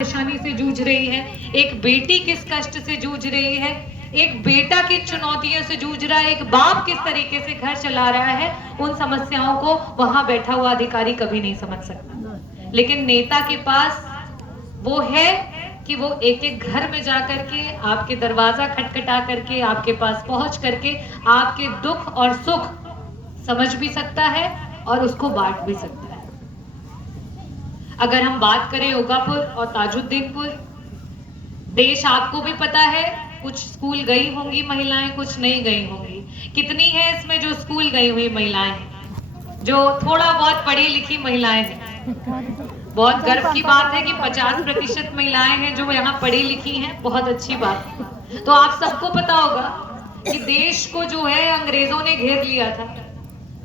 परेशानी से जूझ रही है, एक बेटी किस कष्ट से जूझ रही है, एक बेटा किस चुनौतियों से जूझ रहा है, एक बाप किस तरीके से घर चला रहा है, उन समस्याओं को वहां बैठा हुआ अधिकारी कभी नहीं समझ सकता। लेकिन नेता के पास वो है कि वो एक एक घर में जाकर के आपके दरवाजा खटखटा करके आपके पास पहुंच करके आपके दुख और सुख समझ भी सकता है और उसको बांट भी सकता है। अगर हम बात करें योगापुर और ताजुद्दीनपुर, देश आपको भी पता है, कुछ स्कूल गई होंगी महिलाएं, कुछ नहीं गई होंगी। कितनी है इसमें जो स्कूल गई हुई महिलाएं हैं, जो थोड़ा बहुत पढ़ी लिखी महिलाएं हैं। बहुत गर्व की बात है कि 50% महिलाएं हैं जो यहाँ पढ़ी लिखी हैं, बहुत अच्छी बात है। तो आप सबको पता होगा कि देश को जो है अंग्रेजों ने घेर लिया था,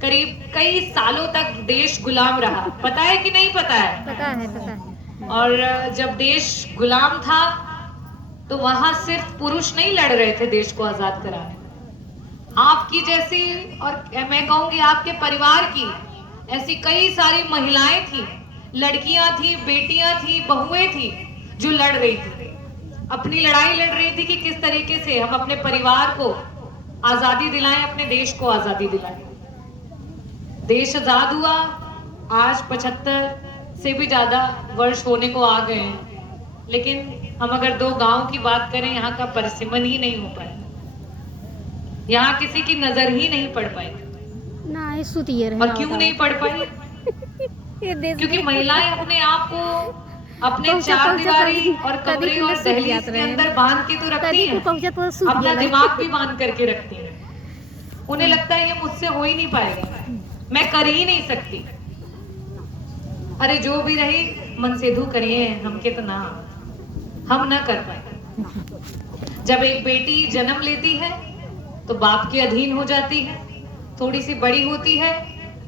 करीब कई सालों तक देश गुलाम रहा। पता है कि नहीं पता है? पता है, पता है। और जब देश गुलाम था तो वहां सिर्फ पुरुष नहीं लड़ रहे थे देश को आजाद कराने, आपकी जैसी और मैं कहूंगी आपके परिवार की ऐसी कई सारी महिलाएं थी, लड़कियां थी, बेटियां थी, बहुएं थी जो लड़ रही थी, अपनी लड़ाई लड़ रही थी कि किस तरीके से हम अपने परिवार को आजादी दिलाएं, अपने देश को आजादी दिलाएं। देश आजाद हुआ, आज 75 से भी ज्यादा वर्ष होने को आ गए हैं, लेकिन हम अगर दो गांव की बात करें, यहाँ का परिसीमन ही नहीं हो पाया, यहाँ किसी की नजर ही नहीं पड़ पाई। ना ये सुतिए रहे। और क्यों नहीं पड़ पाई? क्योंकि महिलाएं अपने आप को अपने चार दीवारी और कमरे और दहलीज के अंदर बांध के तो रखती हैं, अपना दिमाग भी बांध करके रखती हैं। उन्हें लगता है ये मुझसे हो ही नहीं पाएगा, मैं कर ही नहीं सकती। अरे जो भी रहे मन सेधु करिए, हम के तो ना, हम ना कर पाए। जब एक बेटी जन्म लेती है तो बाप के अधीन हो जाती है, थोड़ी सी बड़ी होती है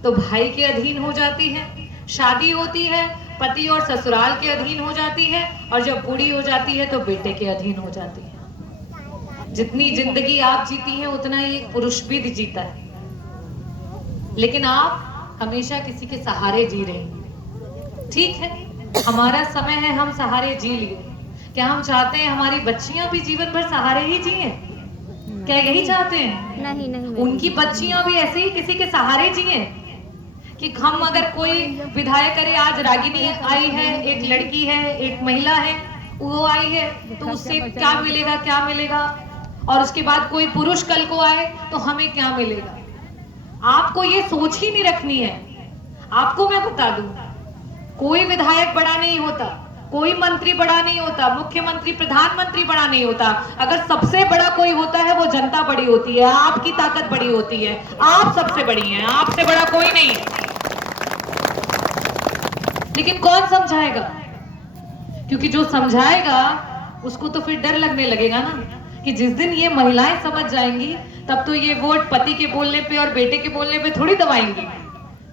तो भाई के अधीन हो जाती है, शादी होती है पति और ससुराल के अधीन हो जाती है, और जब बूढ़ी हो जाती है तो बेटे के अधीन हो जाती है। जितनी जिंदगी आप जीती हैं उतना ही एक पुरुष भी जीता है, लेकिन आप हमेशा किसी के सहारे जी रहे हैं। ठीक है, हमारा समय है, हम सहारे जी लिए। क्या हम चाहते हैं हमारी बच्चियां भी जीवन भर सहारे ही जिए? क्या यही चाहते हैं? नहीं, नहीं। उनकी बच्चियां भी ऐसे ही किसी के सहारे जिए कि हम अगर कोई विधायक करे, आज रागिनी आई है, एक लड़की है, एक महिला है, वो आई है तो उससे क्या मिलेगा, क्या मिलेगा, और उसके बाद कोई पुरुष कल को आए तो हमें क्या मिलेगा। आपको ये सोच ही नहीं रखनी है। आपको मैं बता दूं, कोई विधायक बड़ा नहीं होता, कोई मंत्री बड़ा नहीं होता, मुख्यमंत्री प्रधानमंत्री बड़ा नहीं होता। अगर सबसे बड़ा कोई होता है वो जनता बड़ी होती है, आपकी ताकत बड़ी होती है, आप सबसे बड़ी हैं, आपसे बड़ा कोई नहीं है। लेकिन कौन समझाएगा? क्योंकि जो समझाएगा उसको तो फिर डर लगने लगेगा ना, कि जिस दिन ये महिलाएं समझ जाएंगी तब तो ये वोट पति के बोलने पे और बेटे के बोलने पे थोड़ी दबाएंगी,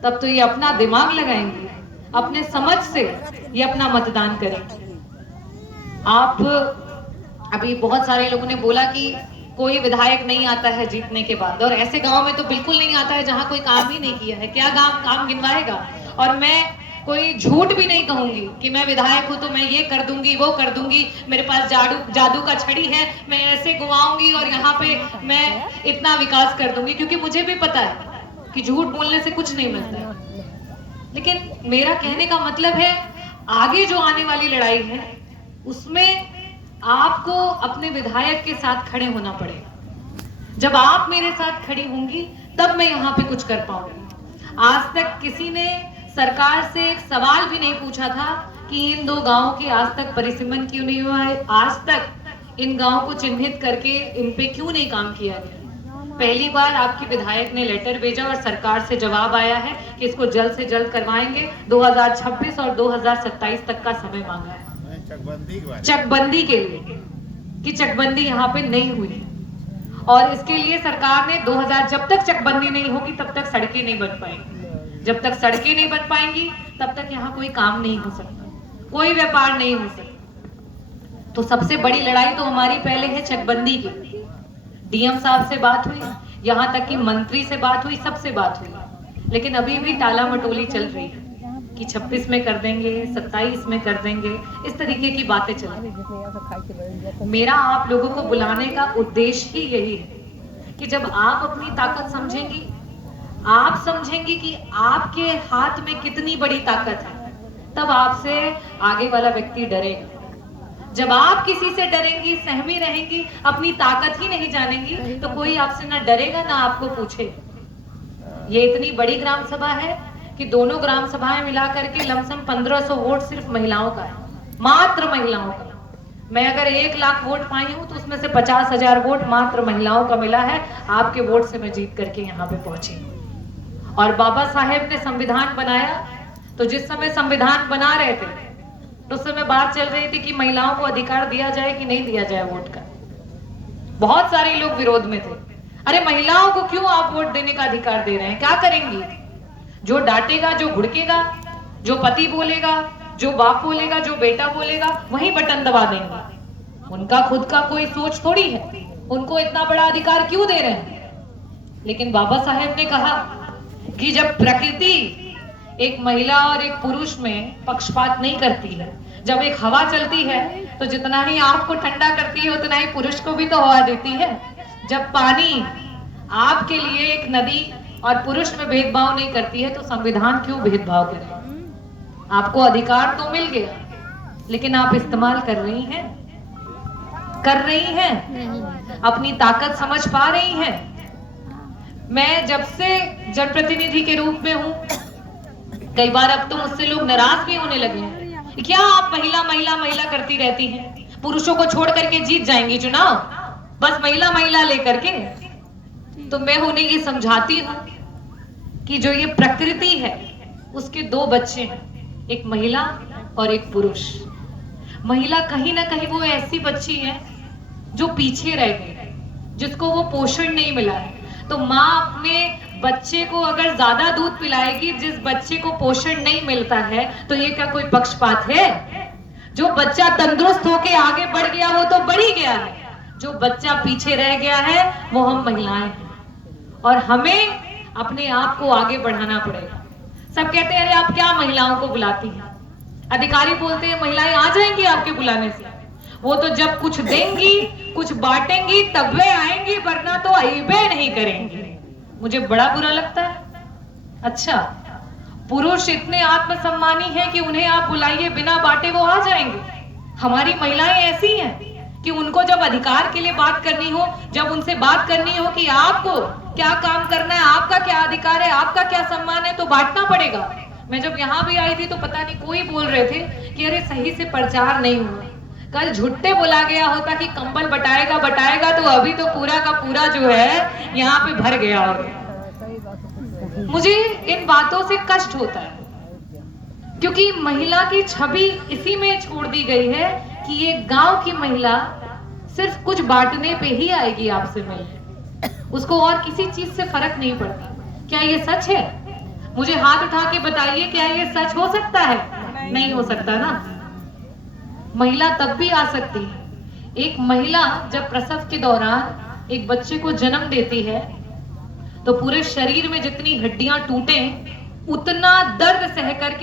तब तो ये अपना दिमाग लगाएंगे, अपने समझ से ये अपना मतदान करेंगे। आप अभी बहुत सारे लोगों ने बोला कि कोई विधायक नहीं आता है जीतने के बाद, और ऐसे गांव में तो बिल्कुल नहीं आता है जहां कोई काम ही नहीं किया है। क्या काम गिनवाएगा? और मैं कोई झूठ भी नहीं कहूंगी कि मैं विधायक हूं तो मैं ये कर दूंगी, वो कर दूंगी, मेरे पास जादू का छड़ी है, मैं ऐसे घुमाऊंगी और यहाँ पे मैं इतना विकास कर दूंगी, क्योंकि मुझे भी पता है कि झूठ बोलने से कुछ नहीं मिलता है। लेकिन मेरा कहने का मतलब है, आगे जो आने वाली लड़ाई है उसमें आपको अपने विधायक के साथ खड़े होना पड़ेगा। जब आप मेरे साथ खड़ी होंगी तब मैं यहाँ पे कुछ कर पाऊंगी। आज तक किसी ने सरकार से एक सवाल भी नहीं पूछा था कि इन दो गांवों की आज तक परिसीमन क्यों नहीं हुआ है, आज तक इन गांवों को चिन्हित करके इन पे क्यों नहीं काम किया गया। पहली बार आपके विधायक ने लेटर भेजा और सरकार से जवाब आया है कि इसको जल्द से जल्द करवाएंगे। 2026 और 2027 तक का समय मांगा है चकबंदी के लिए, कि चकबंदी यहाँ पे नहीं हुई, और इसके लिए सरकार ने 2000 जब तक चकबंदी नहीं होगी तब तक सड़कें नहीं बन पाएंगी, जब तक सड़कें नहीं बन पाएंगी तब तक यहाँ कोई काम नहीं हो सकता, कोई व्यापार नहीं हो सकता। तो सबसे बड़ी लड़ाई तो हमारी पहले है चकबंदी की। डीएम साहब से बात हुई, यहाँ तक कि मंत्री से बात हुई, सबसे बात हुई, लेकिन अभी भी टाला मटोली चल रही है। कि 26 में कर देंगे, 27 में कर देंगे, इस तरीके की बातें चल रही। मेरा आप लोगों को बुलाने का उद्देश्य ही यही है कि जब आप अपनी ताकत समझेंगी, आप समझेंगी कि आपके हाथ में कितनी बड़ी ताकत है, तब आपसे आगे वाला व्यक्ति डरेगा। जब आप किसी से डरेंगी, सहमी रहेंगी, अपनी ताकत ही नहीं जानेंगी, तो कोई आपसे ना डरेगा ना आपको पूछेगा। ये इतनी बड़ी ग्राम सभा है कि दोनों ग्राम सभाएं मिला करके लमसम 1500 वोट सिर्फ महिलाओं का है, मात्र महिलाओं का। मैं अगर 1 लाख वोट पाई हूं तो उसमें से 50,000 वोट मात्र महिलाओं का मिला है। आपके वोट से मैं जीत करके यहाँ पे पहुंची। और बाबा साहेब ने संविधान बनाया, तो जिस समय संविधान बना रहे थे तो उस समय बात चल रही थी कि महिलाओं को अधिकार दिया जाए कि नहीं दिया जाए वोट का। बहुत सारे लोग विरोध में थे। अरे महिलाओं को क्यों आप वोट देने का अधिकार दे रहे हैं? क्या करेंगी? जो डांटेगा, जो भुड़केगा, जो पति बोलेगा, जो बाप बोलेगा, जो बेटा बोलेगा, वही बटन दबा देंगे। उनका खुद का कोई सोच थोड़ी है, उनको इतना बड़ा अधिकार क्यों दे रहे हैं? लेकिन बाबा साहेब ने कहा कि जब प्रकृति एक महिला और एक पुरुष में पक्षपात नहीं करती है, जब एक हवा चलती है तो जितना ही आपको ठंडा करती है उतना ही पुरुष को भी तो हवा देती है। जब पानी आपके लिए एक नदी और पुरुष में भेदभाव नहीं करती है तो संविधान क्यों भेदभाव करे? आपको अधिकार तो मिल गया, लेकिन आप इस्तेमाल कर रही हैं? कर रही हैं? नहीं। अपनी ताकत समझ पा रही हैं? मैं जब से जनप्रतिनिधि के रूप में हूं, कई बार अब तो मुझसे लोग नाराज भी होने लगे हैं। क्या आप महिला महिला महिला करती रहती हैं? पुरुषों को छोड़ करके जीत जाएंगी चुनाव, बस महिला महिला लेकर के। तो मैं उन्हें ये समझाती हूँ कि जो ये प्रकृति है उसके 2 बच्चे हैं, एक महिला और एक पुरुष। महिला कहीं ना कहीं वो ऐसी बच्ची है जो पीछे रह गई है, जिसको वो पोषण नहीं मिला है। तो माँ अपने बच्चे को अगर ज्यादा दूध पिलाएगी, जिस बच्चे को पोषण नहीं मिलता है, तो ये क्या कोई पक्षपात है? जो बच्चा तंदुरुस्त होके आगे बढ़ गया वो तो बढ़ ही गया है, जो बच्चा पीछे रह गया है वो हम महिलाएं हैं। और हमें अपने आप को आगे बढ़ाना पड़ेगा। सब कहते हैं अरे आप क्या महिलाओं को बुलाती हैं? अधिकारी बोलते हैं महिलाएं आ जाएंगी आपके बुलाने से। वो तो जब कुछ देंगी, कुछ बांटेंगी तब वे आएंगी, वरना तो अइबे नहीं करेंगी। मुझे बड़ा बुरा लगता है। अच्छा, पुरुष इतने आत्मसम्मानी हैं कि उन्हें आप बुलाइए बिना बांटे वो आ जाएंगे। हमारी महिलाएं ऐसी हैं कि उनको जब अधिकार के लिए बात करनी हो, जब उनसे बात करनी हो कि आपको क्या काम करना है, आपका क्या अधिकार है, आपका क्या सम्मान है, तो बांटना पड़ेगा। मैं जब यहाँ भी आई थी तो पता नहीं कोई बोल रहे थे कि अरे सही से प्रचार नहीं हुआ। कल झुट्टे बोला गया होता कि कंबल बटाएगा बटाएगा, तो अभी तो पूरा का पूरा जो है यहाँ पे भर गया होगा। मुझे इन बातों से कष्ट होता है, क्योंकि महिला की छवि इसी में छोड़ दी गई है कि ये गांव की महिला सिर्फ कुछ बांटने पे ही आएगी आपसे मिलने, उसको और किसी चीज से फर्क नहीं पड़ता। क्या ये सच है? मुझे हाथ उठा के बताइए, क्या ये सच हो सकता है? नहीं हो सकता ना। महिला तब भी आ सकती है। एक महिला जब प्रसव के दौरान एक बच्चे को जन्म देती है तो पूरे शरीर में जितनी हड्डियां टूटे उतना दर्द सह करके